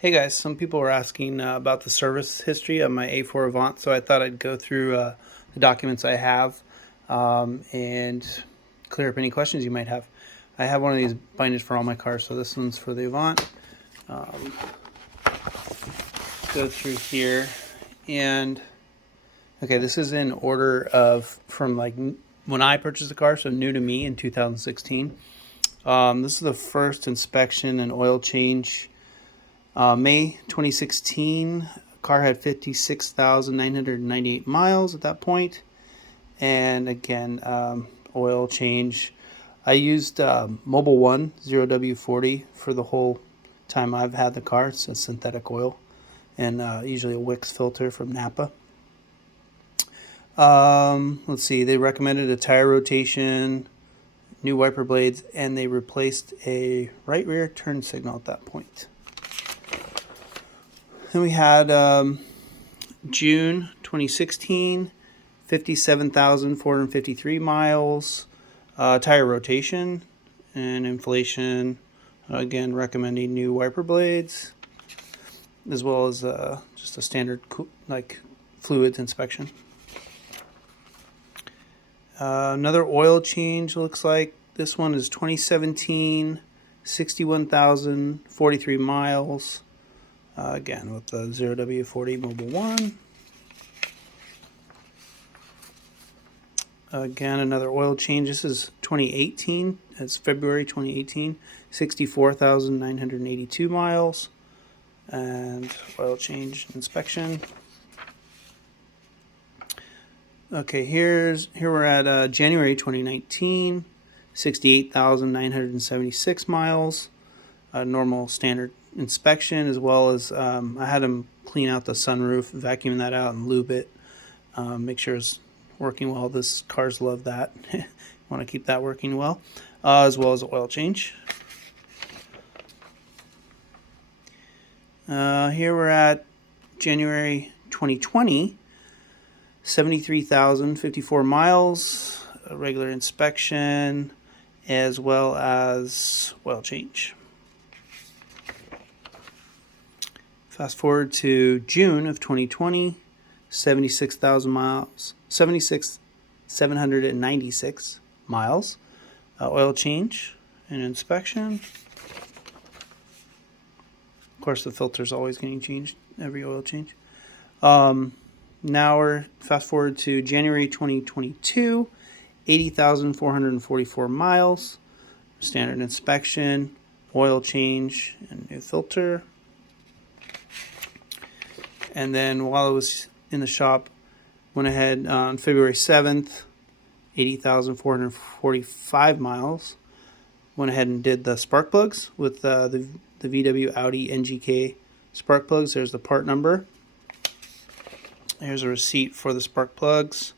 Hey guys, some people were asking about the service history of my A4 Avant, so I thought I'd go through the documents I have and clear up any questions you might have. I have one of these binders for all my cars, so this one's for the Avant. Um, go through here, and okay, this is in order of from like when I purchased the car, so new to me in 2016. This is the first inspection and oil change. May 2016, car had 56,998 miles at that point. And again, oil change. I used Mobile One 0W40 for the whole time I've had the car. It's a synthetic oil and usually a Wix filter from Napa. Let's see, they recommended a tire rotation, new wiper blades, and they replaced a right rear turn signal at that point. Then we had June 2016, 57,453 miles, tire rotation and inflation. Again, recommending new wiper blades, as well as just a standard fluids inspection. Another oil change looks like this one is 2017, 61,043 miles. Again, with the 0W40 Mobile One. Again, another oil change. This is 2018. It's February 2018. 64,982 miles. And oil change inspection. Okay, here we're at January 2019. 68,976 miles. Normal standard inspection, as well as I had them clean out the sunroof, vacuum that out, and lube it. Make sure it's working well. This cars love that. Want to keep that working well, as well as oil change. Here we're at January 2020, 73,054 miles, a regular inspection, as well as oil change. Fast forward to June of 2020, 76,000 miles, 76,796 miles, oil change and inspection. Of course, the filter is always getting changed every oil change. Now we're fast forward to January 2022, 80,444 miles, standard inspection, oil change, and new filter. And then while I was in the shop, went ahead on February 7th, 80,445 miles. Went ahead and did the spark plugs with the VW Audi NGK spark plugs. There's the part number. Here's a receipt for the spark plugs.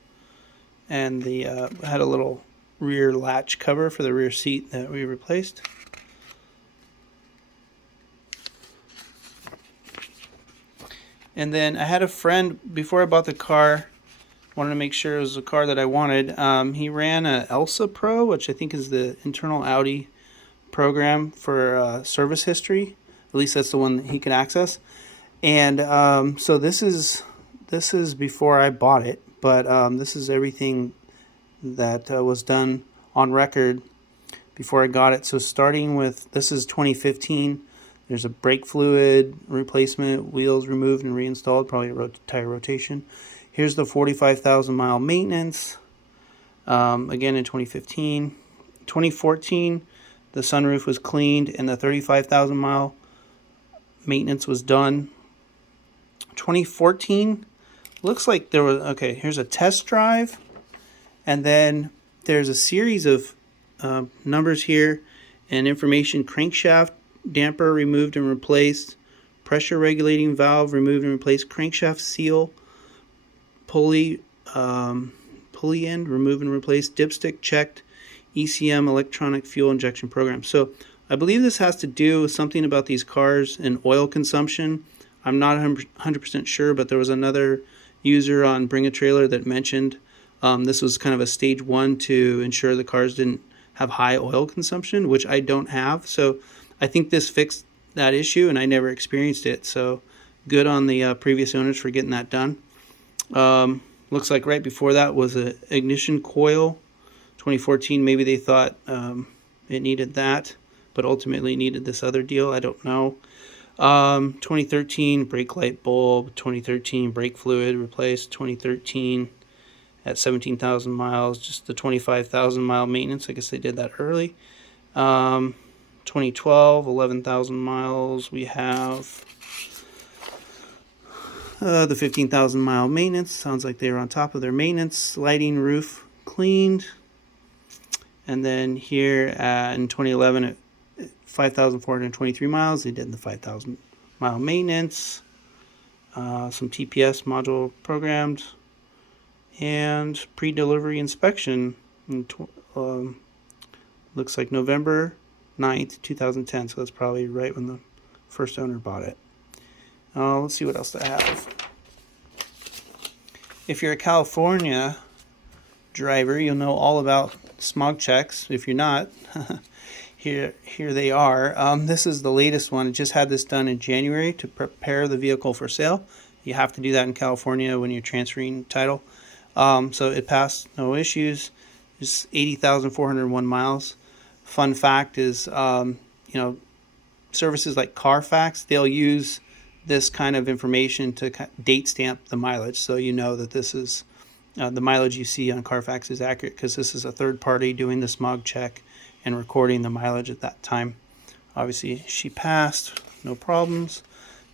And the had a little rear latch cover for the rear seat that we replaced. And then I had a friend, before I bought the car, wanted to make sure it was a car that I wanted. He ran a Elsa Pro, which I think is the internal Audi program for service history. At least that's the one that he could access. And so this is before I bought it, but this is everything that was done on record before I got it. So starting with, this is 2015. There's a brake fluid replacement, wheels removed and reinstalled, probably a tire rotation. Here's the 45,000 mile maintenance, again in 2015. 2014, the sunroof was cleaned and the 35,000 mile maintenance was done. 2014, looks like there was, okay, here's a test drive, and then there's a series of numbers here and information. Crankshaft damper removed and replaced, pressure regulating valve removed and replaced, crankshaft seal, pulley end removed and replaced, dipstick checked, ECM electronic fuel injection program. So I believe this has to do with something about these cars and oil consumption. I'm not 100% sure, but there was another user on Bring a Trailer that mentioned this was kind of a stage 1 to ensure the cars didn't have high oil consumption, which I don't have. So I think this fixed that issue, and I never experienced it. So good on the previous owners for getting that done. Looks like right before that was an ignition coil. 2014, maybe they thought it needed that, but ultimately needed this other deal. I don't know. 2013 brake light bulb. 2013 brake fluid replaced. 2013 at 17,000 miles, just the 25,000 mile maintenance. I guess they did that early. 2012, 11,000 miles. We have the 15,000 mile maintenance. Sounds like they were on top of their maintenance. Lighting, roof cleaned. And then here in 2011 at 5,423 miles, they did the 5,000 mile maintenance. Some TPS module programmed. And pre-delivery inspection. Looks like November 9th, 2010. So that's probably right when the first owner bought it. Let's see what else I have. If you're a California driver, you'll know all about smog checks. If you're not, here they are. This is the latest one. I just had this done in January to prepare the vehicle for sale. You have to do that in California when you're transferring title. So it passed, no issues. Just 80,401 miles. Fun fact is, services like Carfax, they'll use this kind of information to date stamp the mileage, so you know that this is the mileage you see on Carfax is accurate, because this is a third party doing the smog check and recording the mileage at that time. Obviously, she passed, no problems.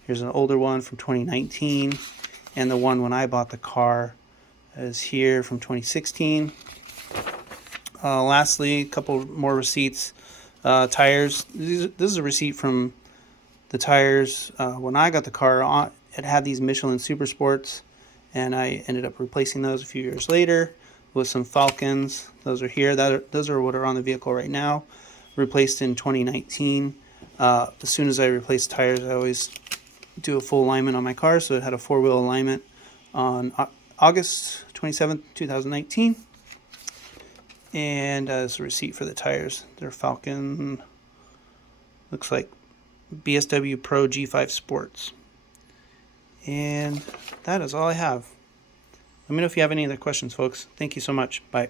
Here's an older one from 2019, and the one when I bought the car is here from 2016. Lastly, a couple more receipts. Tires. This is a receipt from the tires when I got the car. It had these Michelin Super Sports, and I ended up replacing those a few years later with some Falcons. Those are here. Those are what are on the vehicle right now. Replaced in 2019. As soon as I replace tires, I always do a full alignment on my car, so it had a four-wheel alignment on August 27th, 2019. And as a receipt for the tires, they're Falcon, looks like BSW Pro G5 Sports. And that is all I have. Let me know if you have any other questions, folks. Thank you so much. Bye.